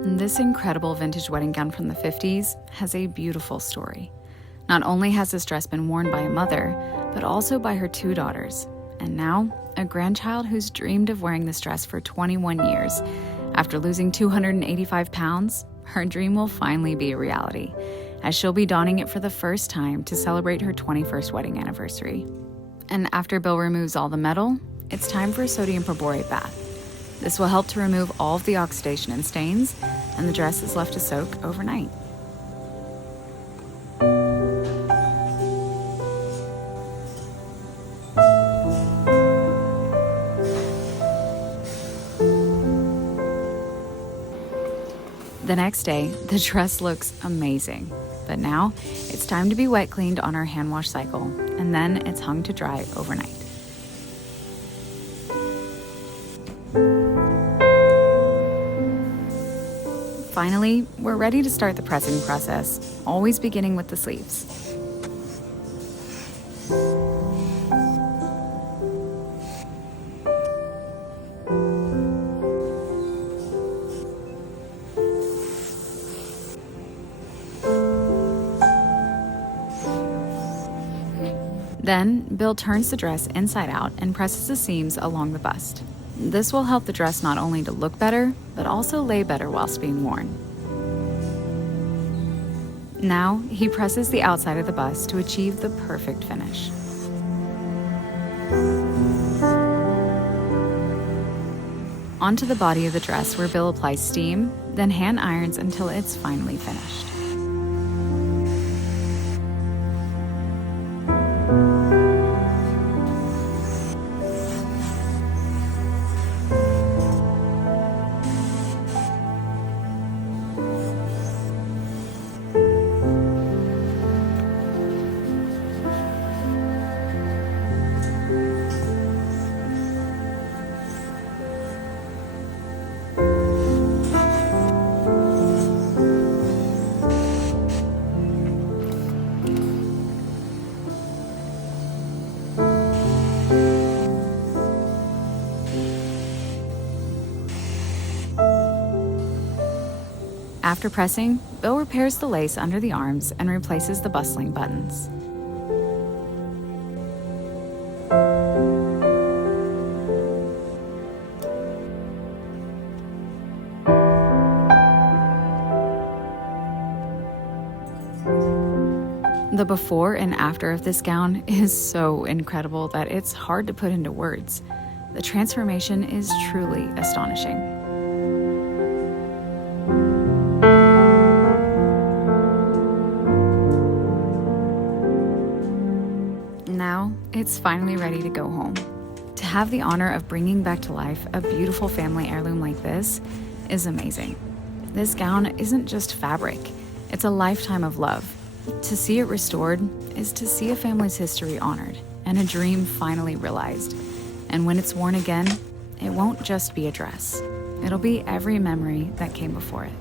This incredible vintage wedding gown from the 50s has a beautiful story. Not only has this dress been worn by a mother, but also by her 2 daughters, and now a grandchild who's dreamed of wearing this dress for 21 years. After losing 285 pounds, her dream will finally be a reality, as she'll be donning it for the first time to celebrate her 21st wedding anniversary. And after Bill removes all the metal, it's time for a sodium perborate bath. This will help to remove all of the oxidation and stains, and the dress is left to soak overnight. The next day, the dress looks amazing, but now it's time to be wet cleaned on our hand wash cycle, and then it's hung to dry overnight. Finally, we're ready to start the pressing process, always beginning with the sleeves. Then, Bill turns the dress inside out and presses the seams along the bust. This will help the dress not only to look better, but also lay better whilst being worn. Now, he presses the outside of the bust to achieve the perfect finish. Onto the body of the dress, where Bill applies steam, then hand irons until it's finally finished. After pressing, Bill repairs the lace under the arms and replaces the bustling buttons. The before and after of this gown is so incredible that it's hard to put into words. The transformation is truly astonishing. Now, it's finally ready to go home. To have the honor of bringing back to life a beautiful family heirloom like this is amazing. This gown isn't just fabric, it's a lifetime of love. To see it restored is to see a family's history honored and a dream finally realized. And when it's worn again, it won't just be a dress. It'll be every memory that came before it.